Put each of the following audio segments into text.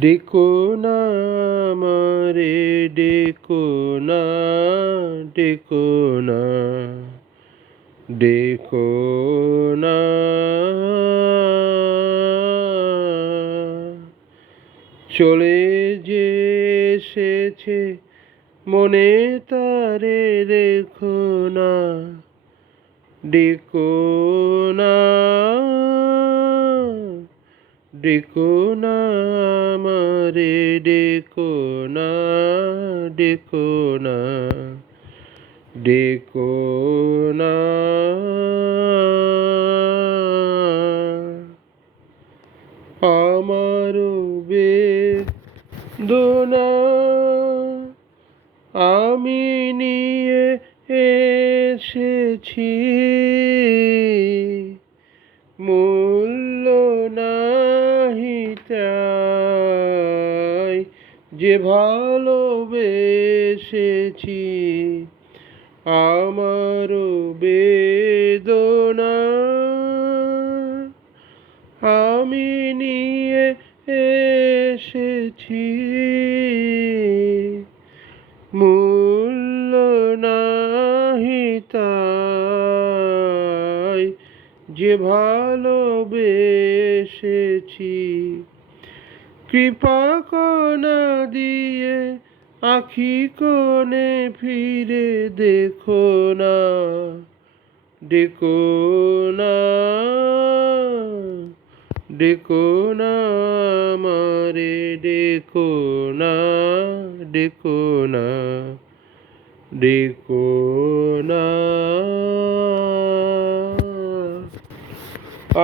ডেকো না আমারে ডেকো না ডেকো না ডেকো না। চলে যে এসেছে মনে তারে রেখো না ডেকো না। ডেকো না আমারে ডেকো না ডেকো না ডেকো না। আমারও বেদনা আমি নিয়ে এসেছি। ভালোবেসেছি আমারও বেদনা। আমি নিয়ে এসেছি মূল্য নাহি তাই যে ভালোবেসেছি। কৃপা কণা দিয়ে আখি কোণে ফিরে দেখো না, ডেকো না ডেকো না আমারে, ডেকো না ডেকো না ডেকো না।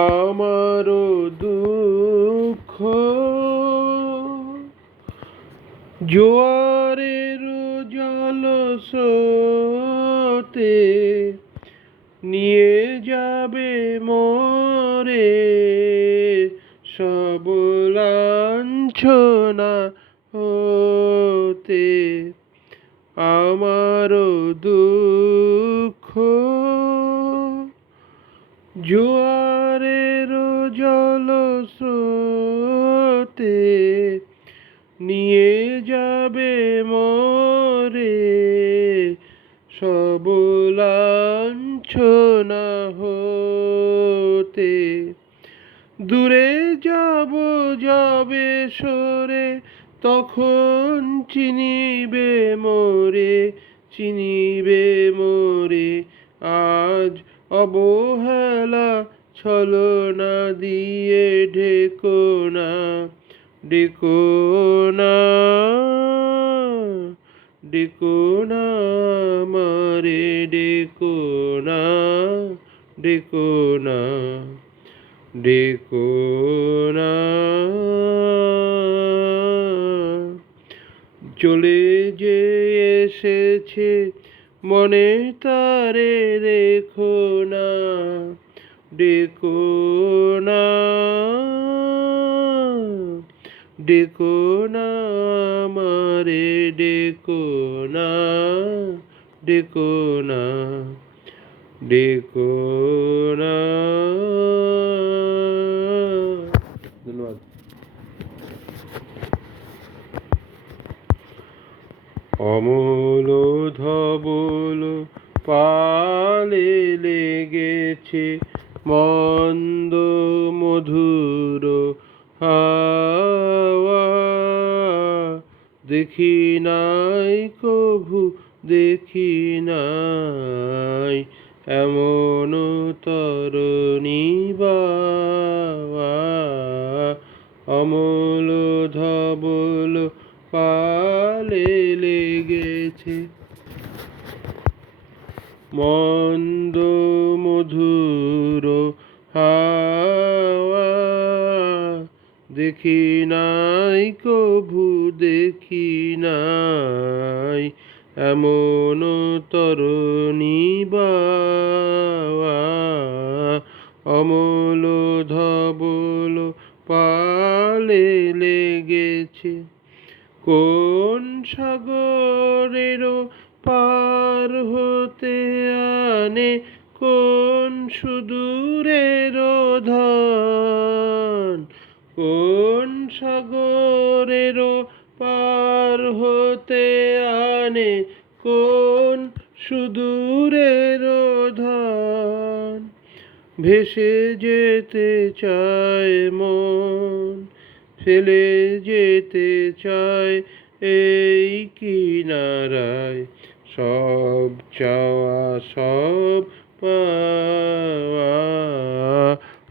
আমারও দুঃখ জোয়ারের জল স্রোতে নিয়ে যাবে মোরে সবলাঞ্ছনা হতে। আমারও দুঃখ। জোয়ারের জল স্রোতে নিয়ে যাবে মরে সবলাঞ্ছনা হতে। দূরে যাব, যাবে সরে, তখন চিনিবে মোরে চিনিবে মোরে। আজ অবহেলা ছলনা দিয়ে ঢেকো না। ডেকো না মারে, ডেকো না ডেকো না ডেকো না। চলে যে এসেছে মনে তারে রেখো না, ডেকো না ডেকো না। ডেকো না ডেকো না ডেকো না ধন্যবাদ অমল ধবল পালে লেগেছে মন্দ মধুর হাওয়া দেখি নাই কভু দেখি নাই এমন তরণী অমল ধবল পালে লেগেছে। মন্দ মধুর হাওয়া দেখি নাই, কভু দেখি নাই, এমন তরণী বাবা। অমল ধবল পালে লেগেছে, কোন সাগরের পার হতে আনে, কোন সুদূরের ধন কোন সাগরেরও পার হতে আনে? কোন সুদূরের ধান? ভেসে যেতে চায় মন, ফেলে যেতে চায় এই কিনারায় সব চাওয়া সব পাওয়া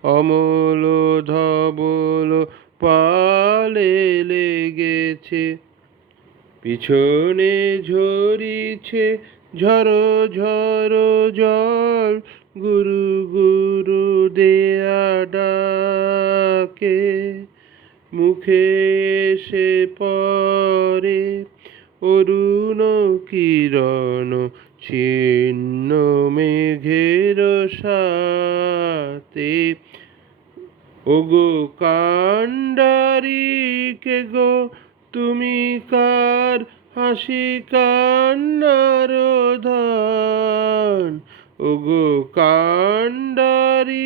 অমল ধবল পালে লেগেছে পিছনে ঝরিছে ঝড়ো ঝড়ো জল, গুরু গুরু দেয়া ডাকে। মুখে এসে পরে অরুণ কিরণ, ছিন্ন মেঘের সাথে। ওগো কান্ডারি কে গো তুমি কার হাসি কান্নার ধান? ওগো কান্ডারি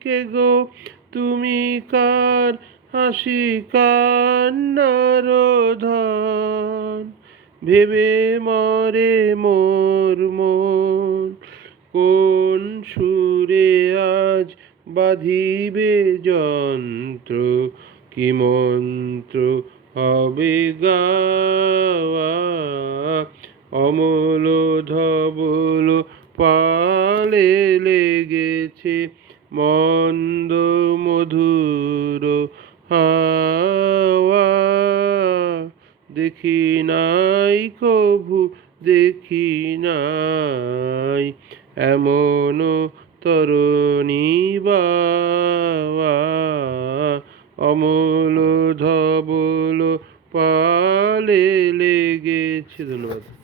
কে গো, তুমি কার হাসি কান্নার ধান? ভেবে মরে মোর মন, কোন সুরে আজ বাঁধিবে যন্ত্র? কি মন্ত্র হবে গাওয়া, অমল ধবল পালে লেগেছে মন্দ মধুর হাওয়া। দেখি নাই কভু, দেখি নাই এমন তরণী বাবা অমল ধবল পালে লেগেছে ধন্যবাদ।